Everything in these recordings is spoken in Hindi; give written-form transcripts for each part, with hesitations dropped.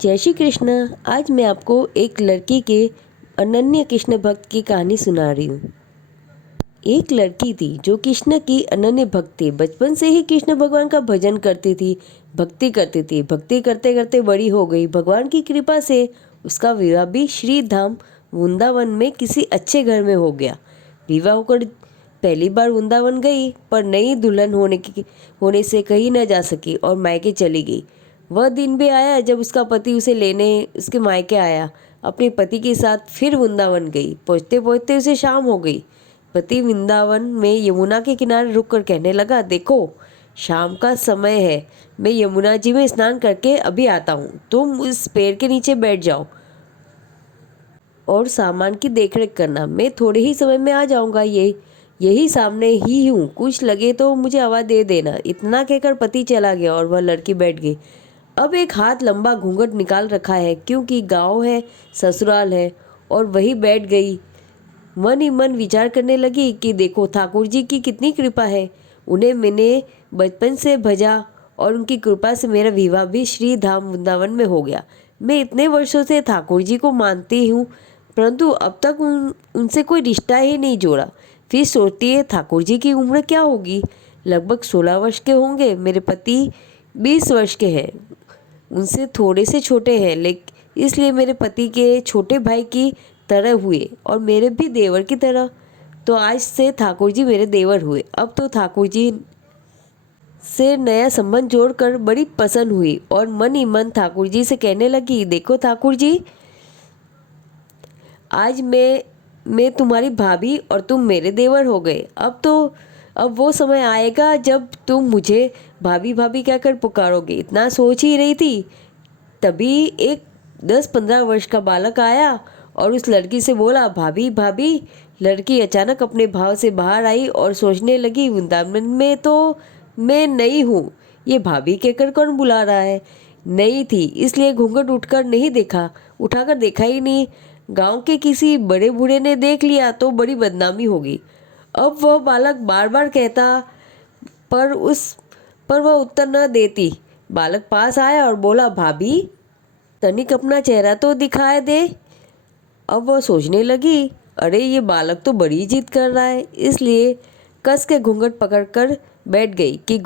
जय श्री कृष्ण। आज मैं आपको एक लड़की के अनन्य कृष्ण भक्त की कहानी सुना रही हूँ। एक लड़की थी जो कृष्ण की अनन्य भक्त थी। बचपन से ही कृष्ण भगवान का भजन करती थी, भक्ति करती थी। भक्ति करते करते बड़ी हो गई। भगवान की कृपा से उसका विवाह भी श्री धाम वृंदावन में किसी अच्छे घर में हो गया। विवाह होकर पहली बार वृंदावन गई, पर नई दुल्हन होने से कहीं न जा सकी और मायके चली गई। वह दिन भी आया जब उसका पति उसे लेने उसके मायके आया। अपने पति के साथ फिर वृंदावन गई। पहुँचते पहुँचते उसे शाम हो गई। पति वृंदावन में यमुना के किनारे रुककर कहने लगा, देखो शाम का समय है, मैं यमुना जी में स्नान करके अभी आता हूँ। तुम उस पेड़ के नीचे बैठ जाओ और सामान की देखरेख करना। मैं थोड़े ही समय में आ जाऊँगा। यही सामने ही हूँ, कुछ लगे तो मुझे आवाज़ दे देना। इतना कहकर पति चला गया और वह लड़की बैठ गई। अब एक हाथ लंबा घूंघट निकाल रखा है, क्योंकि गांव है, ससुराल है, और वही बैठ गई। मन ही मन विचार करने लगी कि देखो ठाकुर जी की कितनी कृपा है। उन्हें मैंने बचपन से भजा और उनकी कृपा से मेरा विवाह भी श्री धाम वृंदावन में हो गया। मैं इतने वर्षों से ठाकुर जी को मानती हूँ, परंतु अब तक उनसे कोई रिश्ता ही नहीं जोड़ा। फिर सोचती है ठाकुर जी की उम्र क्या होगी, लगभग 16 वर्ष के होंगे। मेरे पति 20 वर्ष के हैं, उनसे थोड़े से छोटे हैं, लेकिन इसलिए मेरे पति के छोटे भाई की तरह हुए और मेरे भी देवर की तरह। तो आज से ठाकुर जी मेरे देवर हुए। अब तो ठाकुर जी से नया संबंध जोड़कर बड़ी पसंद हुई और मन ही मन ठाकुर जी से कहने लगी, देखो ठाकुर जी, आज मैं तुम्हारी भाभी और तुम मेरे देवर हो गए। अब वो समय आएगा जब तुम मुझे भाभी भाभी कहकर पुकारोगे। इतना सोच ही रही थी, तभी एक 10-15 वर्ष का बालक आया और उस लड़की से बोला, भाभी भाभी। लड़की अचानक अपने भाव से बाहर आई और सोचने लगी, वृंदावन में तो मैं नई हूँ, ये भाभी कहकर कौन बुला रहा है। नई थी इसलिए घूंघट उठाकर देखा ही नहीं। गांव के किसी बड़े बूढ़े ने देख लिया तो बड़ी बदनामी होगी। अब वह बालक बार बार कहता, पर वह उत्तर न देती। बालक पास आया और बोला, भाभी तनिक अपना चेहरा तो दिखाए दे। अब वह सोचने लगी, अरे ये बालक तो बड़ी जिद कर रहा है, इसलिए कस के घूंघट पकड़कर बैठ गई कि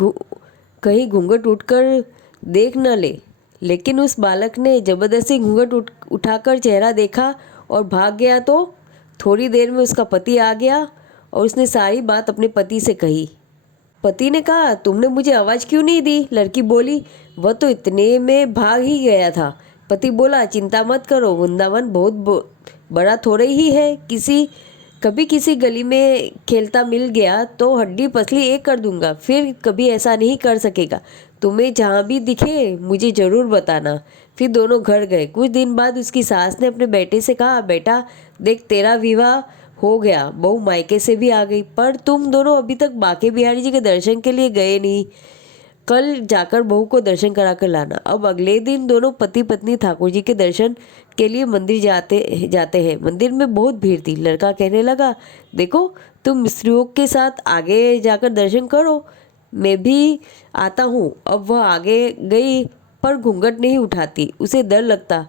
कहीं घूंघट उठकर देख न ले। लेकिन उस बालक ने जबरदस्ती घूंघट उठाकर चेहरा देखा और भाग गया। तो थोड़ी देर में उसका पति आ गया और उसने सारी बात अपने पति से कही। पति ने कहा, तुमने मुझे आवाज़ क्यों नहीं दी। लड़की बोली, वह तो इतने में भाग ही गया था। पति बोला, चिंता मत करो, वृंदावन बहुत बड़ा थोड़े ही है। कभी किसी गली में खेलता मिल गया तो हड्डी पसली एक कर दूंगा, फिर कभी ऐसा नहीं कर सकेगा। तुम्हें जहाँ भी दिखे मुझे ज़रूर बताना। फिर दोनों घर गए। कुछ दिन बाद उसकी सास ने अपने बेटे से कहा, बेटा देख, तेरा विवाह हो गया, बहू मायके से भी आ गई, पर तुम दोनों अभी तक बांके बिहारी जी के दर्शन के लिए गए नहीं। कल जाकर बहू को दर्शन करा कर लाना। अब अगले दिन दोनों पति पत्नी ठाकुर जी के दर्शन के लिए मंदिर जाते हैं। मंदिर में बहुत भीड़ थी। लड़का कहने लगा, देखो तुम स्त्रियों के साथ आगे जाकर दर्शन करो, मैं भी आता हूँ। अब वह आगे गई, पर घूंघट नहीं उठाती। उसे डर लगता,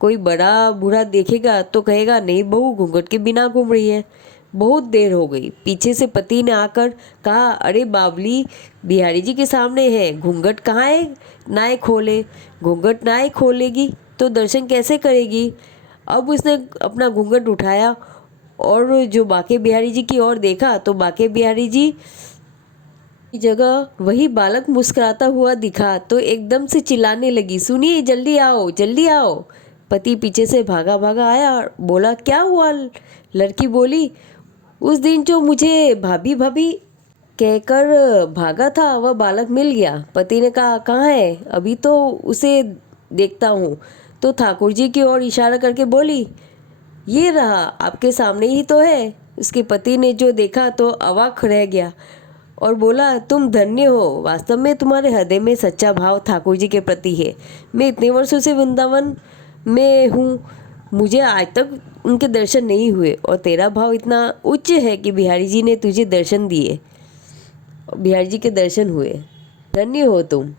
कोई बड़ा बूढ़ा देखेगा तो कहेगा, नहीं बहू घूंघट के बिना घूम रही है। बहुत देर हो गई। पीछे से पति ने आकर कहा, अरे बावली, बिहारी जी के सामने है, घूंघट कहाँ है, नाए खोले। घूंघट नाए खोलेगी तो दर्शन कैसे करेगी। अब उसने अपना घूंघट उठाया और जो बांके बिहारी जी की ओर देखा तो बांके बिहारी जी की जगह वही बालक मुस्कुराता हुआ दिखा। तो एकदम से चिल्लाने लगी, सुनिए, जल्दी आओ, जल्दी आओ। पति पीछे से भागा भागा आया और बोला, क्या हुआ। लड़की बोली, उस दिन जो मुझे भाभी भाभी कहकर भागा था वह बालक मिल गया। पति ने कहा, कहाँ है, अभी तो उसे देखता हूँ। तो ठाकुर जी की ओर इशारा करके बोली, ये रहा, आपके सामने ही तो है। उसके पति ने जो देखा तो अवाक रह गया और बोला, तुम धन्य हो, वास्तव में तुम्हारे हृदय में सच्चा भाव ठाकुर जी के प्रति है। मैं इतने वर्षों से वृंदावन में हूँ, मुझे आज तक उनके दर्शन नहीं हुए, और तेरा भाव इतना उच्च है कि बिहारी जी ने तुझे दर्शन दिए, बिहारी जी के दर्शन हुए। धन्य हो तुम।